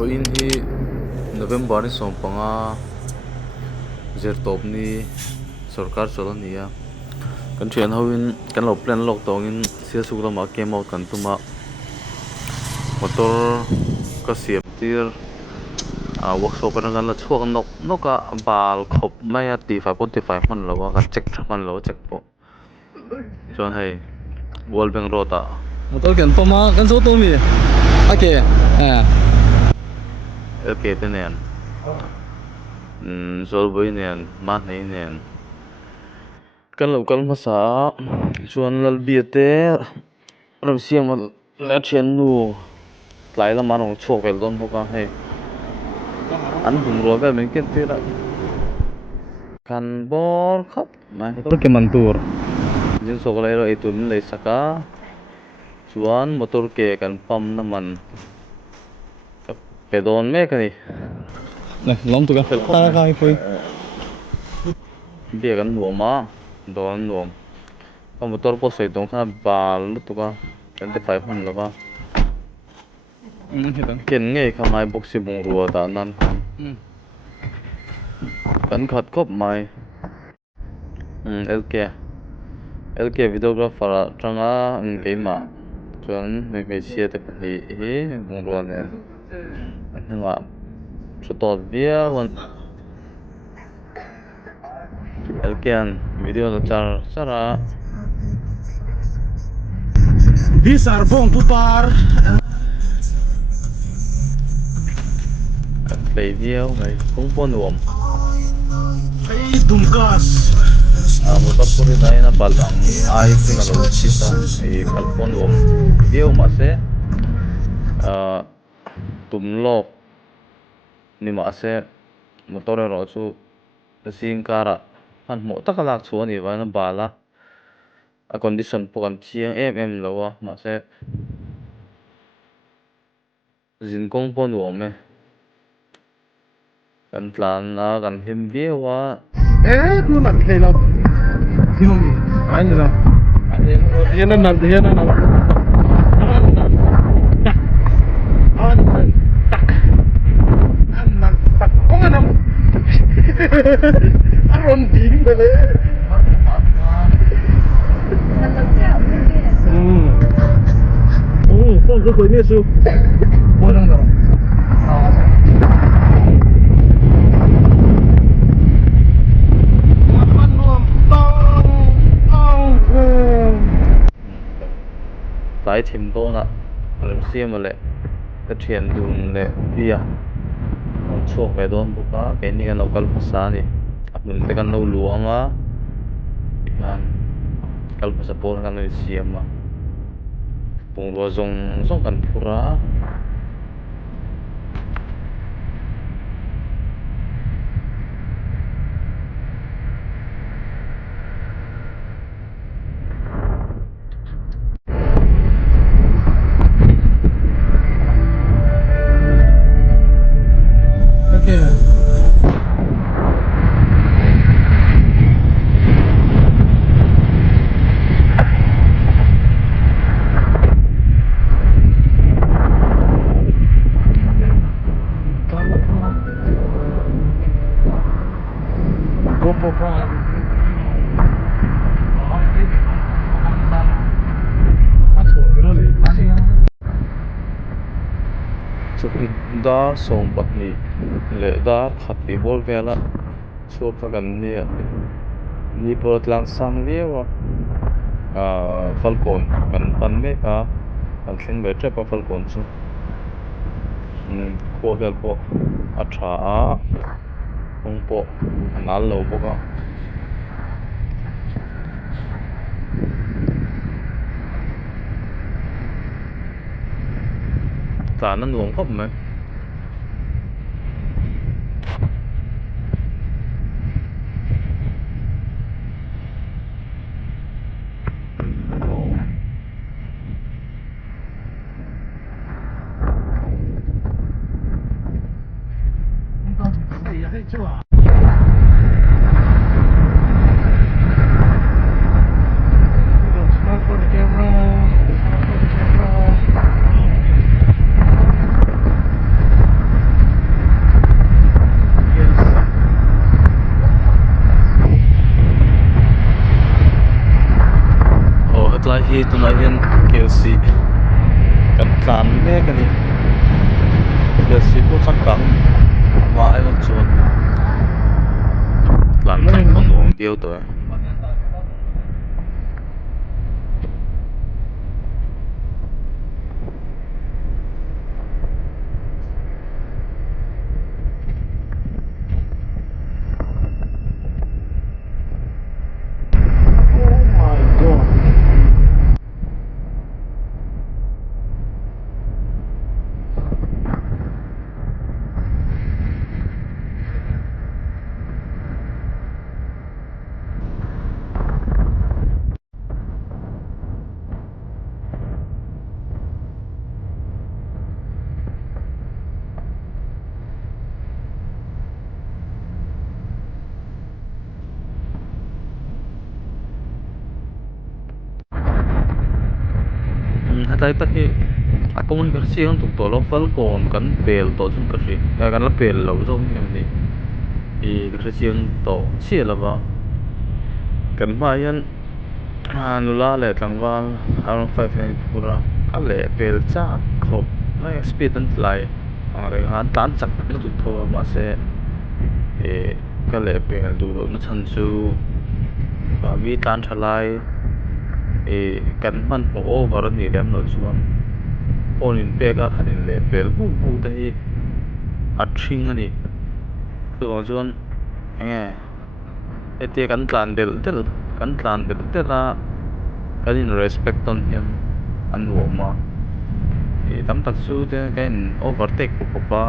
ko in hi November ni som panga zertop ni sarkar cholo nia kan thian hoin kan lo plan lok tongin sialsuk lama CAMPOUT kan tuma motor ka siam tir workshop kan la chuak noka bal khop mai a T5.5 man lo ka check man lo check po chuan hei World Bank Road a motor kan poma kan so to mi okay okay te nen sol boy nen ma nei nen kan lo kal ma sa chuan lal bia te ram siam la chen nu tlai la manong chuak vel don boka hei an hum ro vel men ken te la kan bor khap mai motor ke mantur jin sok lai ro itun lei saka chuan motor ke kan pam na man pedon me kani này lom tu ka ta ka poi bia kan nuam a don nuam ka motor po sei tong kha bal tu ka 25 man lo ka hitan ken ngei kha mai box si bung ruwa da nan kan khat khop mai LK videographer tanga engemaw chuan me sia te ni hi lungrualna anwa chutot bia wan LK video la chara these are bong pupar play video mai kung po nuam hey tumkas motor puri dai na balang ai singa lo chita e kalpon nuam video ma se tum lawk ni ma se motor ro chu sing kara han mo takalak chu ani wa na bala a condition po kan chiang lo wa ma se zin kong po nuam me kan plan na kan him viewa tu nak thei lo hiu mi ai ni lo hian na aron ding bele phong cái khối này su mua đang rồi tái thêm tô nè làm xiêm mà lệ cái chuyện dùng lệ bia chuộc về đón bố cá cái này nó cần một sa đi mình phải cần lâu lúa mà cần phải support cần phải xiêm mà bùng lúa dùng cần pura dar som pahnih leh dar khat tih bawr vela chhuat kha kan nia ni pawh tlang sang viaua falkawn kan pan mek a kan thleng ve tep a falkawn chu khua vel pawh a tha a kawng pawh a nal lo bawk a tlan a nuam khawp mai hi tunah hian KLC kan tlan mek ani KLC pawh changkang hma erawh chuan tlan tlang pawh nuam deuh tawh hetlai tak hi a communication siang tuk tawh lo falcon kan pel tawh chun ka hri kan la pel lo zawk hi ani i ka hre chiang tawh chiah lova kan hmaah hian nula leh tlangval around 5 hian pura a leh pel chak khawp mai speed an tlai an tlan chak na tut thaw mahse ka leh pel duh na chan chu mi tlan tha lai kan hman hmu over ani lem lo chuan phone in pek a khanin leh pel bu te hi a thing ani chuan chuan enge ete kan tlan del del kan tlan del del a kan in respect on hian an nuam a tam tak chu te kan in overtake khawpa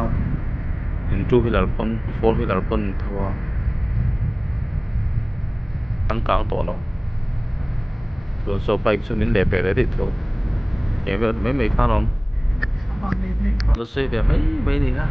in two wheeler pon four wheeler pon thawa tangkang tawh lo rồi so bike chu min leh pel ri tho mấy mấy pha lòng nó xây về mấy mấy này ra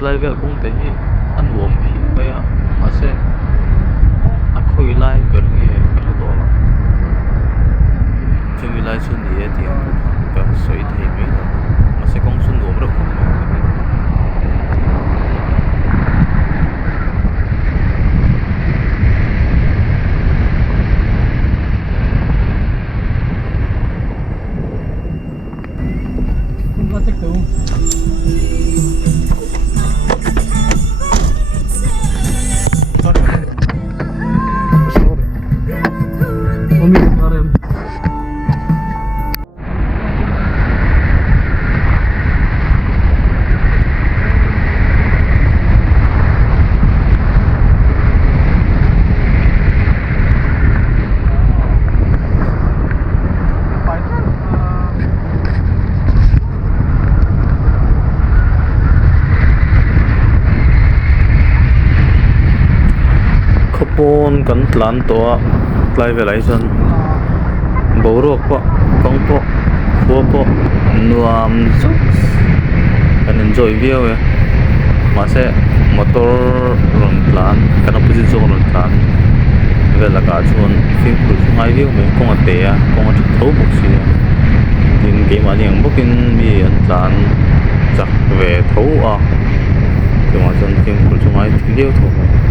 lai vel kung te hi an nuam hi mai a ma se a khoi lai ber nge ka to la chumi lai chu ni e tiang ka soi thei mai la ma se kong chu nuam ro khom pon kan tlan to tlai velai chuan borok pawh kong pawh khua pawh nuam chu kan enjoy viau e mahse motor ron tlan kan opposite zawk ron tlan velaka chuan film khul chungai viau mai kawng a te a kawng a thut tho bawk si tin game ani ang bawkin mi an tlan chak ve tho a tiwang chuan film khul chungai thil viau tho mai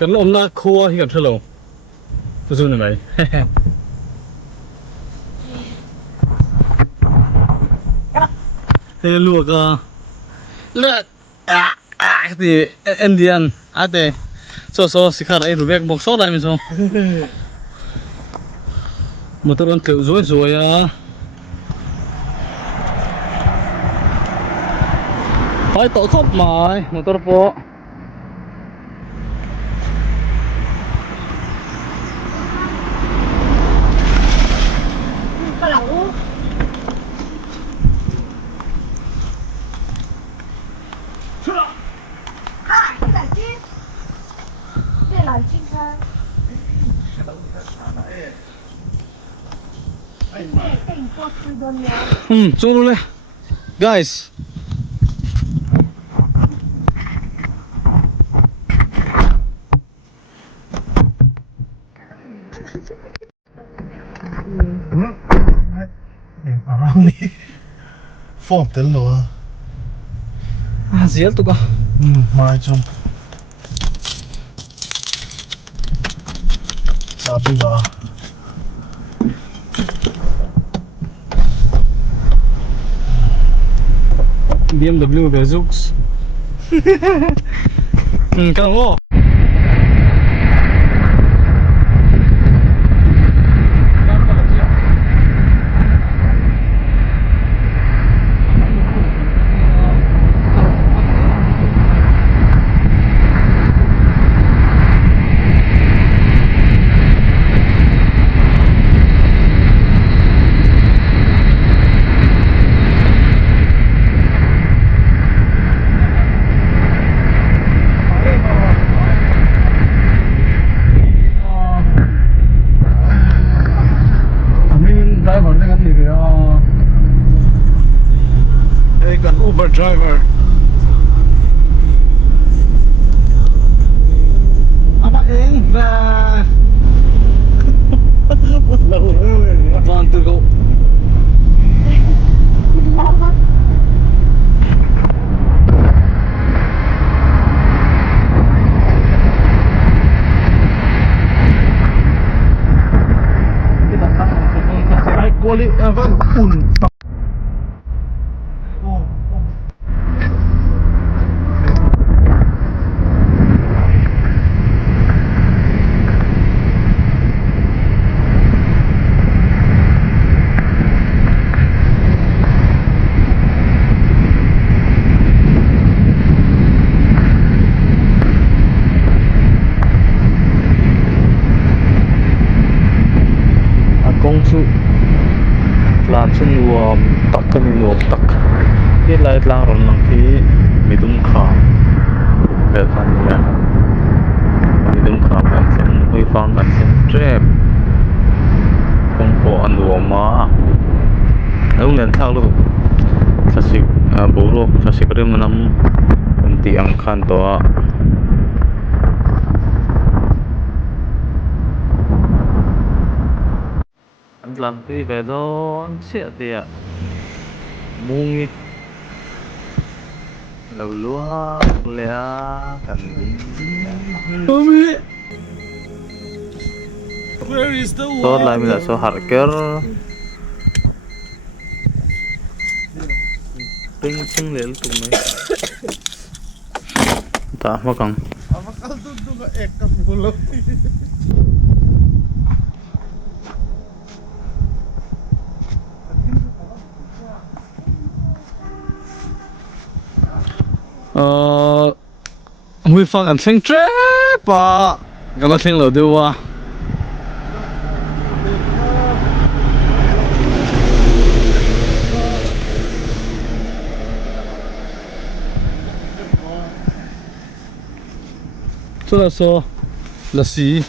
Kan om na khua hi kan thelo tu su này thế luộc lợn thì Indian thế so xí khát ấy rồi việc bọc sót lại mình sao một tôi đang kiểu rồi phải tổ khóc mà một tôi po xuống luôn đây guys. Around đi form tên lúa Dễ tụi con mai trong sabi ba BMW Bezux. Cần không? Uber driver. Apa eng? Nah. Bantu kau. Kita tak kasih kuali apa pun. Lan chen nuam tak kan nuam tak cái lại lang ron lang thì mi dum kham bel khan ya mi dum kham kan sen hui fan kan sen trap kong po an nuam ma nung len thak lu sasik bolo sasik rem nam ti ang khan to làm tuy về đó sẽ thì mung lầu lúa lẻ cần Where is the số lại mình là số hạt kéo ping sing lel tụi mấy ta mà còn apa kau tu nggak ekap mulut. Hui phang ăn thing tre pa cái thing lo đâu à chỗ là số là xí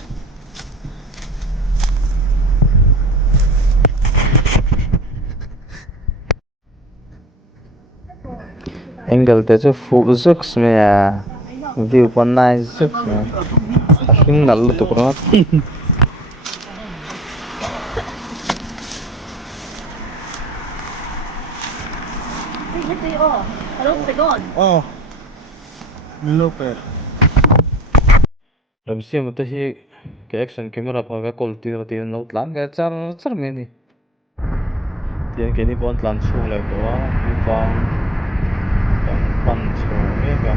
angle te chu fu zuk sme ya view point nai zuk hin nal lu tu ko Oh. Lope. ram siam te hi ke action camera pa ga kol ti ti no tlan ga char char me ni tian ke ni bon tlan chu lai to wa ni fang kan pan chu me ga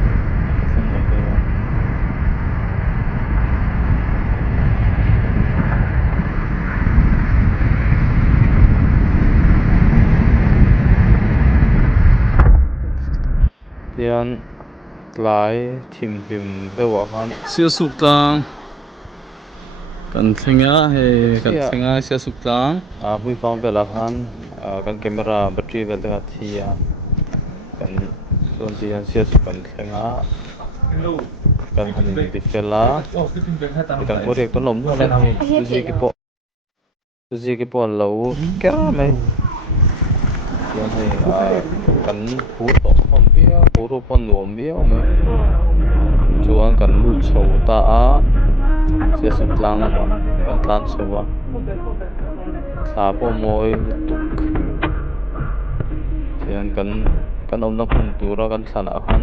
san lo te wa tian tlai thim bim be wa han SIALSUK TLANG kan thinga he kan thinga SIALSUK TLANG hui fang be la han kan camera battery vel te thi ya kan son ti an sia su kan thenga kan han ti fela kan ko rek to lom nu le tu ji ki po lo ker mai tian he kan pu to pon bia pu ro pon nuam bia chuan kan lu chho ta a sia su tlang kan tlan chho a thla po moi tuk tian kan om na khun tura kan thlan a khan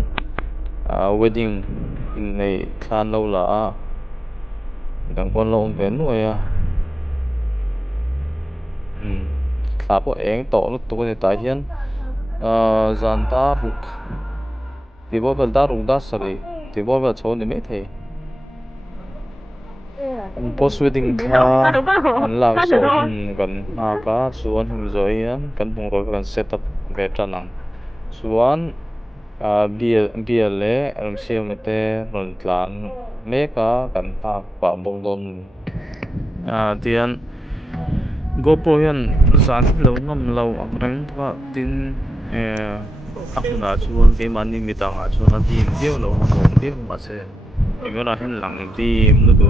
wedding in nei thlan lo la a kan kon lo om ve nuai a thla po eng to lu tu ni ta hian zan ta ruk ti bo bel da ruk da sari ti bo bel chho ni me thei post wedding kha an lak so kan ha ka chuan hmu zoi hian kan hmu ro kan set up ve tanang chuan bia le ram siam te ron tlan mek a kan ha pa bong don tian GoPro hian zan lo ngam lo ang reng ka tin akuna chuan ke mani mi ta nga chuan a dim deu lo ngom deu ma se camera hian lang dim lu tu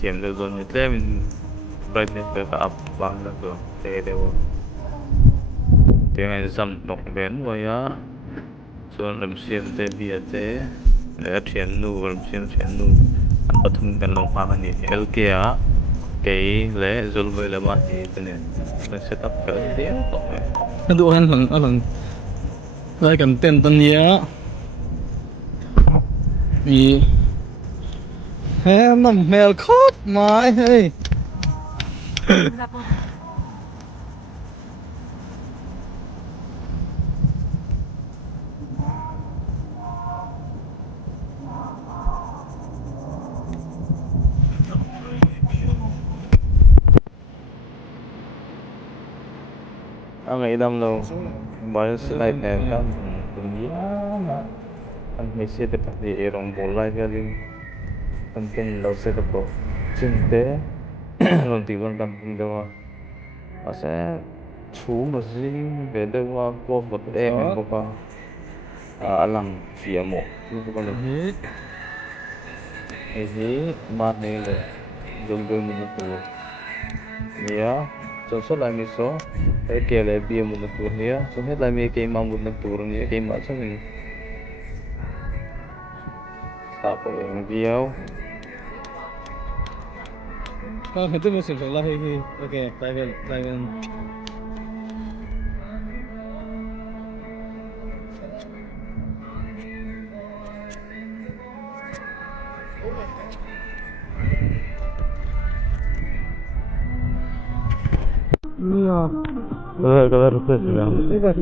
thiam le zon ni tlem brightness pe ka up bang la tu te deu tiếng anh dầm đọc bén rồi á cho làm xiên tê bia tê để thiền nu làm xiên thiền nu anh bắt thùng cần lòng pha này el kia cái lẽ rồi về là mà thì cái này mình sẽ tập cái tiếng tốt này cái đồ ăn lần lại cần tiền tân nhớ vì em nằm mèo khóc mãi hey anh ấy đâm lâu bởi sự này nè các dunia anh ấy sẽ tập đi rong bồ lại cái gì anh cần lâu sẽ tập bộ chừng thế rồi thì con cầm đâu họ sẽ chú một gì về đâu qua cô một em một con lăng phía một như con này gì mà này là dùng dùng một tủ nhớ cho số lại một số cái kia lại bia một tủ nhớ số hết lại mấy cái mà một tủ nhớ cái mà số mình sao có video itu musim sebelah ini oke Thailand cái request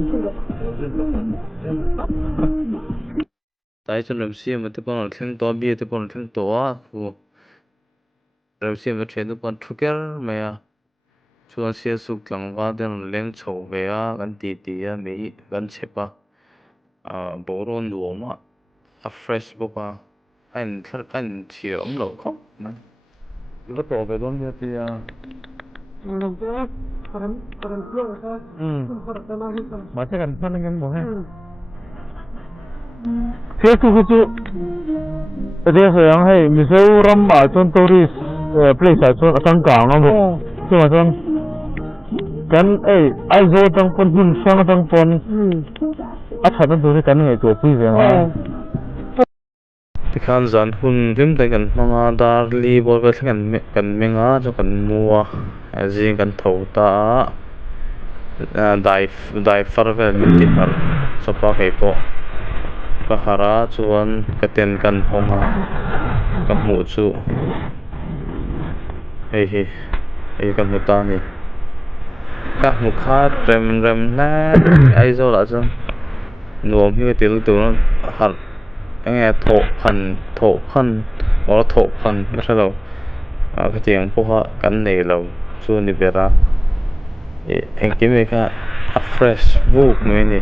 tại cho làm xem mà tôi còn thêm to bia tôi còn thêm to phụ làm xem mà chuyện tôi còn thuốc mà chuan SIALSUK tlang va den leng chho ve a kan ti ti a mi kan chep a bố rôn nuam fresh bốc anh chia lẩu không rất to về đón kia thì Macam kan dengan bohe. Saya tu tadi saya hai misal ramai tourist place akan kang apa. Cuma kan ai zo tang pon hun sang tang pon. Thật tu kan ngai tu pui ve ma. thì khán giả hun phim tại gần mga dar li bol cái gần menga cho gần mua gì gần thầu ta dai far về mình đi har sapa cái po kahara chuan katen kan honga kamu chu ei kan muta ni ka mukha rem na ai zo la chu nuam hi til tu har nghe thổ phan hoặc là thổ phan cái sao đâu cái tiếng của họ cắn này là xưa đi về ra anh kiếm về cái fresh vô mấy này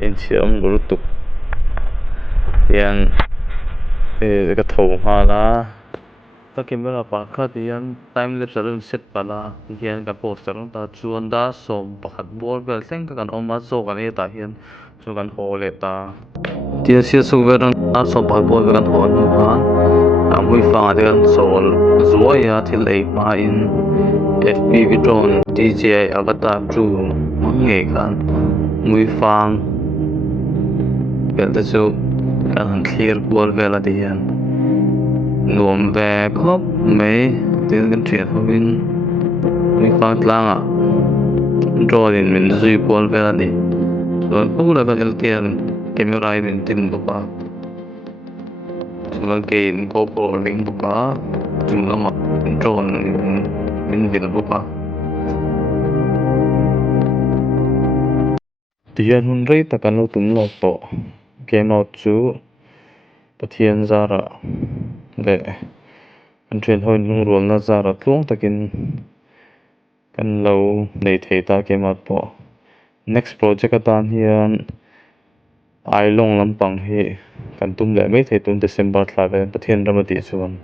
anh chỉ ông đủ tục thì anh cái thổ hoa là ta kiếm về là bà cái thì anh time lapse là set bà là thì anh cái poster ta chuan đã som bạc ball về xem cái ông mà zo cái này ta hiện cho cái hồ lệ ta tia sia su ve ran a so pa bo ve kan ho nu ha a mui fa de kan sol zuai a thil ei pa in fpv drone dji avatar tru mange kan mui fang vel ta chu kan clear bol vel a ti hian nuam ve khop mai tin kan thian hovin mui fang tlang a drone in min zui bol vel a ni rồi cũng là cái tiền camera mình tin bapa chúng cái GoPro mình bapa chúng là một drone mình tin bapa tiền hun rei ta kan lo tum lo to CAMPOUT chu Pathian zara le kan train hoin lungrualna zara tlung takin kan lo nei thei ta CAMPOUT po next project atan hian ai long lampang hi kan tum le mai thei tum December thla ve Pathian ramati chuan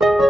Thank